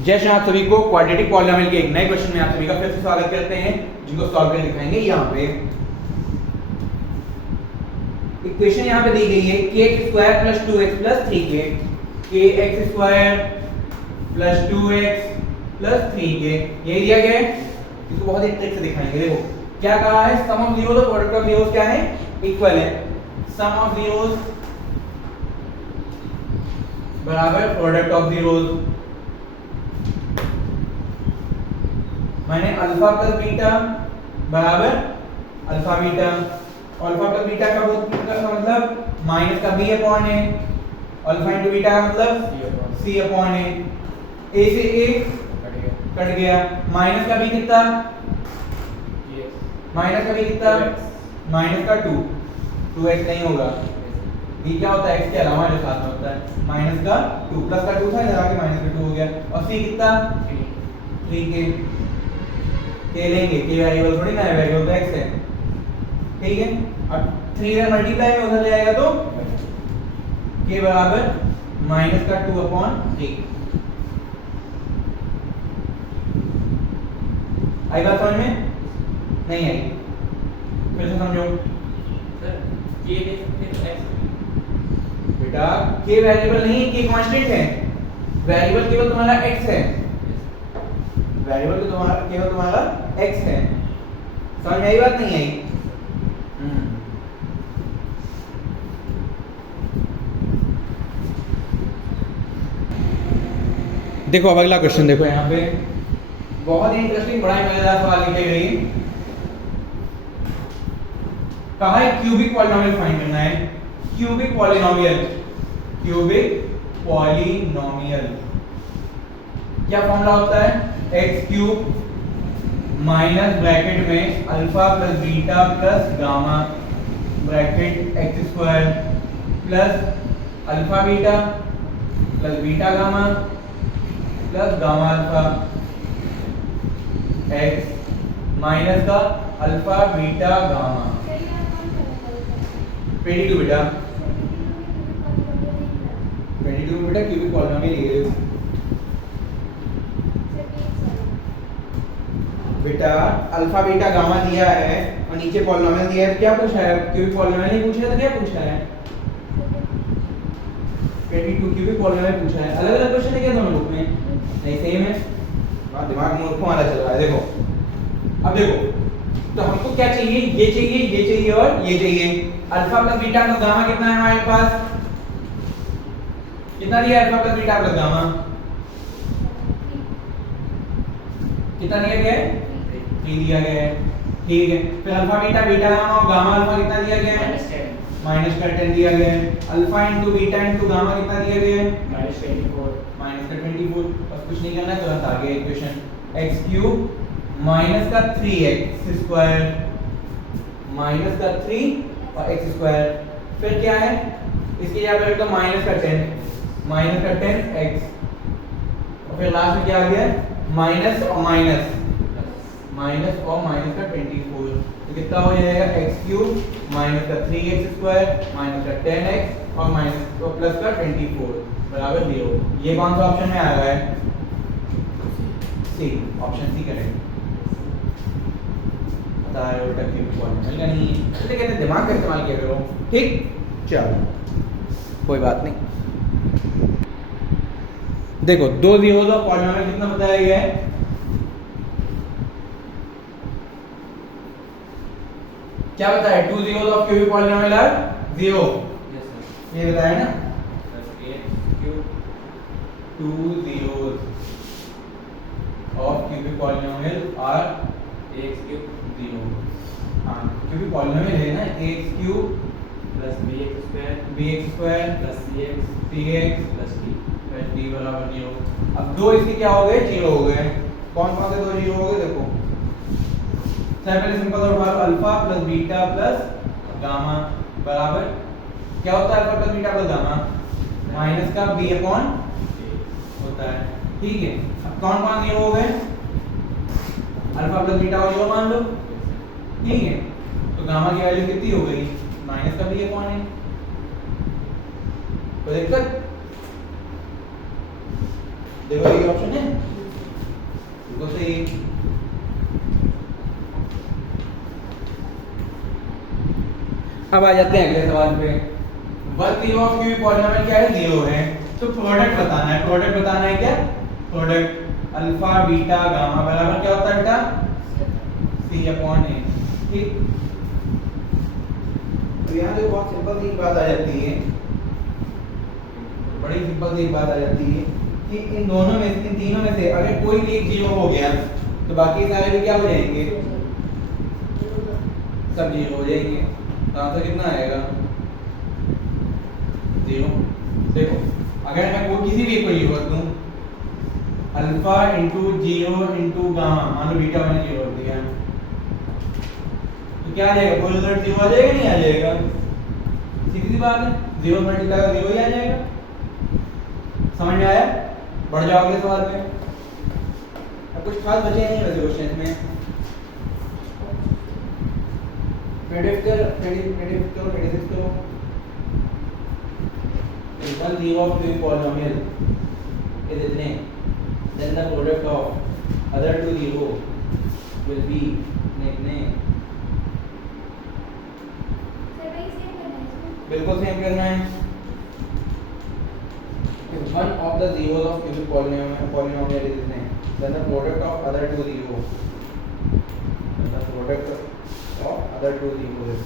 जय श्री आप सभी को क्वाड्रेटिक पॉलिनोमियल के एक नए क्वेश्चन में आप सभी का फिर से स्वागत करते हैं, जिनको सॉल्व करके दिखाएंगे। यहाँ पे इक्वेशन यहाँ पे दी गई है kx² + 2x + 3k, kx² + 2x + 3k, यही दिया गया है। इसको बहुत ही ट्रिक से दिखाएंगे। देखो क्या कहा है, सम ऑफ जीरोस और प्रोडक्ट ऑफ जीरोस क्या है, इक्वल है। सम ऑफ जीरोस बराबर प्रोडक्ट ऑफ जीरोस, माने अल्फा प्लस बीटा बराबर alpha beta. Alpha plus beta का मतलब माइनस का b upon a, alpha into beta का मतलब c अपॉन a। a से a कट गया, माइनस का b कितना, माइनस का b कितना, माइनस का 2x नहीं होगा। b क्या होता है, x के अलावा जो साथ में होता है, माइनस का 2 प्लस का 2 था, इधर आके माइनस का 2 हो गया। और c कितना 3k, के लेंगे, के वेरिएबल थोड़ी ना है, वेरिएबल तो x है, ठीक है। अब 3 इधर मल्टीप्लाई में उधर ले आएगा तो के बराबर माइनस का 2/3। आई बात समझ में? नहीं आई? फिर से समझो सर, के ले सकते हैं x बेटा, के वेरिएबल नहीं, के कांस्टेंट है, वेरिएबल केवल तुम्हारा x है, वेरिएबल तो तुम्हारा केवल तुम्हारा x है। समझ में आई बात, नहीं आई? देखो अब अगला क्वेश्चन देखो, यहाँ पे बहुत ही इंटरेस्टिंग, बड़ा ही मजेदार सवाल लिखे गई। कहा है क्यूबिक पॉलिनोमियल फाइंड करना है। क्यूबिक पॉलिनोमियल, क्यूबिक पॉलिनोमियल क्या फॉर्मूला होता है, x³ माइनस ब्रैकेट में alpha plus beta plus gamma bracket x² plus alpha beta plus beta gamma plus gamma alpha x minus का अल्फा बीटा गामा। 22 बेटा, 22 बेटा cubic polynomial ये बेटा, alpha beta gamma दिया है और नीचे पॉलिनोमियल दिया है, तो क्या पूछा है, क्यूबिक पॉलिनोमियल नहीं पूछा है, तो क्या पूछा है, 22 क्यूबिक पॉलिनोमियल पूछा है। अलग अलग क्वेश्चन है क्या दोनों बुक में? नहीं, सेम है। दिमाग मूर्खों वाला चल रहा है। देखो अब देखो, तो हमको क्या चाहिए, ये चाहिए, ये चाहिए और ये चाहिए। Alpha plus beta plus gamma कितना है हमारे पास, कितना दिया है, alpha plus beta plus gamma कितना दिया गया है, 3 दिया गया है, ठीक है। फिर अल्फा बीटा बीटा गामा और गामा अल्फा कितना दिया गया है, -10 दिया गया है। Alpha into beta into gamma कितना दिया गया है, -24। बस कुछ नहीं करना है, तुरंत आ गया इक्वेशन। x³ माइनस का 3x² माइनस का 3 और x², फिर क्या है, इसकी जगह पे तो माइनस का 10x, और फिर लास्ट में क्या आ गया, माइनस और माइनस, माइनस और माइनस का 24, तो कितना हो जाएगा, x³ माइनस का 3x² माइनस का 10x और माइनस और प्लस का 24 बराबर 0। ये कौन सा ऑप्शन में आ रहा है, सी, ऑप्शन सी करेक्ट। बता रहे हो क्यूबिक पॉलिनोमियल का नहीं है, इसलिए कहते हैं दिमाग का इस्तेमाल किया करो, ठीक। चलो कोई बात नहीं। देखो 2 जीरोस ऑफ पॉलिनोमियल कितना बताया गया है, क्या बताया, 2 zeros of cubic polynomial are 0, ये बताया ना, 2 zeros of cubic polynomial are ax³ 0। हाँ, क्यूबिक पॉलिनोमियल है ना, ax³ plus bx² plus cx plus d बराबर 0। अब 2 इसके क्या हो गए, 0 हो गए। कौन कौन से 2 0 हो गए, देखो पहले सिंपल और उठा लो, alpha plus beta plus gamma बराबर क्या होता है, alpha plus beta plus gamma minus का b अपॉन होता है, ठीक है। अब कौन कौन 0 हो गए, अल्फा प्लस बीटा को 0 मान लो, ठीक है। तो गामा की वैल्यू कितनी हो गई, माइनस का b अपॉन है, कोई दिक्कत देखो ये ऑप्शन है बिल्कुल सही। अब आ जाते हैं अगले सवाल पे। 1 0 ऑफ क्यूबिक पॉलिनोमियल क्या है, 0 है। तो प्रोडक्ट बताना है। प्रोडक्ट बताना है क्या, प्रोडक्ट अल्फा बीटा गामा बराबर क्या होता है बेटा, c अपॉन a। ठीक, तो यहाँ देखो बहुत सिंपल सी बात आ जाती है, बड़ी सिंपल सी बात आ जाती है कि इन दोनों में, इन तीनों में से अगर कोई भी एक 0 हो गया तो बाकी सारे भी क्या हो जाएंगे, सब 0 हो जाएंगे। तो आंसर कितना आएगा, 0। देखो अगर मैं कोई किसी भी एक को 0 रख दूं, अल्फा इंटू 0 इंटू गामा, मान लो बीटा मैंने 0 रख दिया, तो क्या आ जाएगा, कोई रिजल्ट 0 आ जाएगा, नहीं आ जाएगा, सीधी सी बात है, 0 मल्टीप्लाई का 0 ही आ जाएगा। समझ में आया, बढ़ जाओ अगले सवाल पे। अब कुछ खास बचे नहीं वैसे क्वेश्चन में। 26 करो। 1 0 of two polynomial is इतने, then the product of other two 0 will be इतने। बिल्कुल सेम करना है। If one of the zeros of cubic polynomial is इतने, then the product of other two 0, then the product of other two 0 is।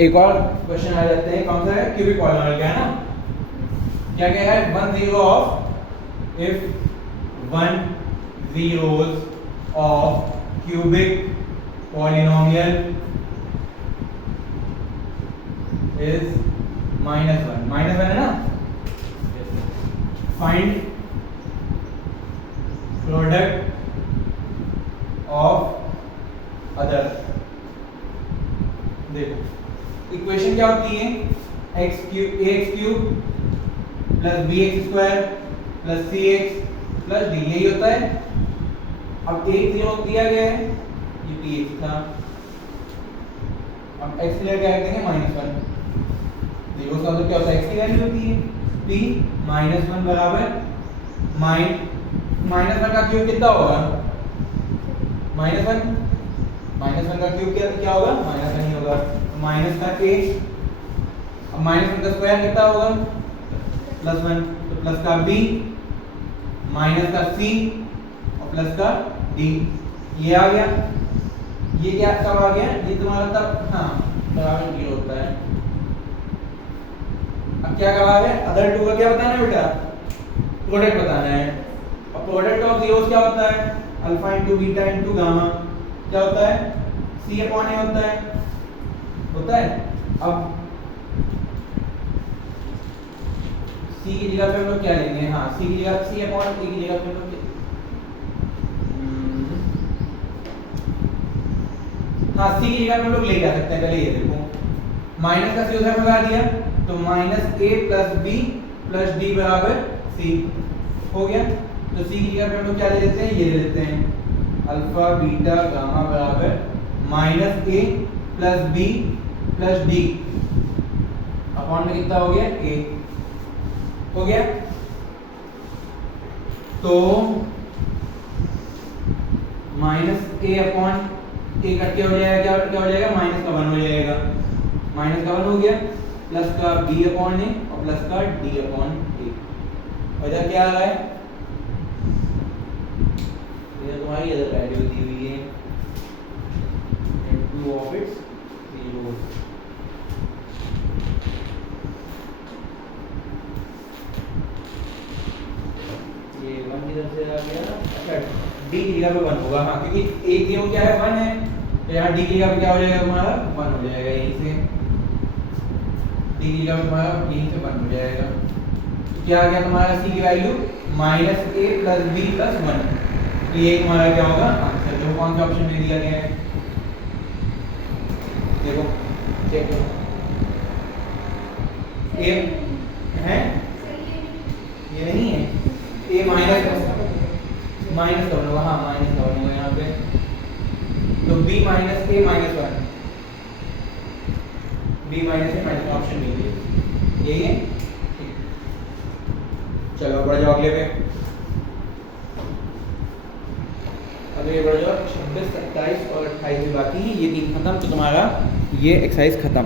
एक और question आ जाते हैं, कौन सा है, क्यूबिक पॉलिनोमियल का है ना, क्या कह रहा है, 1 0 of, if 1 zeros of cubic polynomial is -1 है ना, फाइंड प्रोडक्ट ऑफ अदर। देखो इक्वेशन क्या होती है, ax cube plus bx square plus cx plus d, यही होता है। अब एक 0 दिया गया है, ये px था, अब x के लिए क्या रख देंगे, -1। 0 का मतलब क्या होता है, x की वैल्यू होती है, p -1 बराबर -1 का क्यूब कितना होगा, -1 का क्यूब क्या होगा, -1 ही होगा, माइनस का a, अब -1 का स्क्वायर कितना होगा, +1, तो प्लस का b, माइनस का c और प्लस का d, ये आ गया। ये क्या कब आ गया, ये तुम्हारा तब, हाँ बराबर 0 होता है। अब क्या कब आ गया, अदर टू का क्या बताना है बेटा, प्रोडक्ट बताना है। अब प्रोडक्ट ऑफ जीरोस क्या होता है, alpha into beta into gamma, क्या होता है, c अपॉन a होता है। अब c की जगह पे हम लोग क्या लेंगे, हाँ c की जगह, c अपॉन a की जगह पे हम लोग हाँ c की जगह पे हम लोग ले जा सकते हैं। पहले ये देखो, माइनस का c उधर भगा दिया तो -a plus b plus d बराबर c हो गया। तो c की जगह पे हम लोग क्या ले लेते हैं, ये ले लेते हैं, अल्फा बीटा गामा बराबर -a plus b plus d upon में कितना हो गया, a हो गया। तो -a अपॉन a कट के हो जाएगा, क्या हो जाएगा, -1 हो जाएगा, -1 हो गया, प्लस का b अपॉन a और प्लस का d अपॉन a। वजह क्या आ रहा है, ये तुम्हारी इधर वैल्यू दी हुई है, टू ऑफ इट्स zeros। ये 1 इधर से आ गया, अच्छा d की जगह पे 1 होगा, हाँ क्योंकि एक 0 क्या है, 1 है, तो यहाँ d की जगह पे क्या हो जाएगा तुम्हारा, 1 हो जाएगा, यहीं से d की जगह पे तुम्हारा यहीं से 1 हो जाएगा। तो क्या आ गया तुम्हारा c की value -a plus b plus 1। तो ये तुम्हारा क्या होगा आंसर, देखो कौन सा ऑप्शन में दिया गया है, देखो चेक करो, a है, ये नहीं है, a माइनस का होगा, हाँ माइनस का होगा यहाँ पे, तो b minus a minus 1, b minus a minus option B यही है। चलो बढ़ जाओ अगले पे। अगले बढ़ जाओ, 26, 27 और 28 भी बाकी है, ये 3 खत्म, तो तुम्हारा ये एक्सरसाइज खत्म।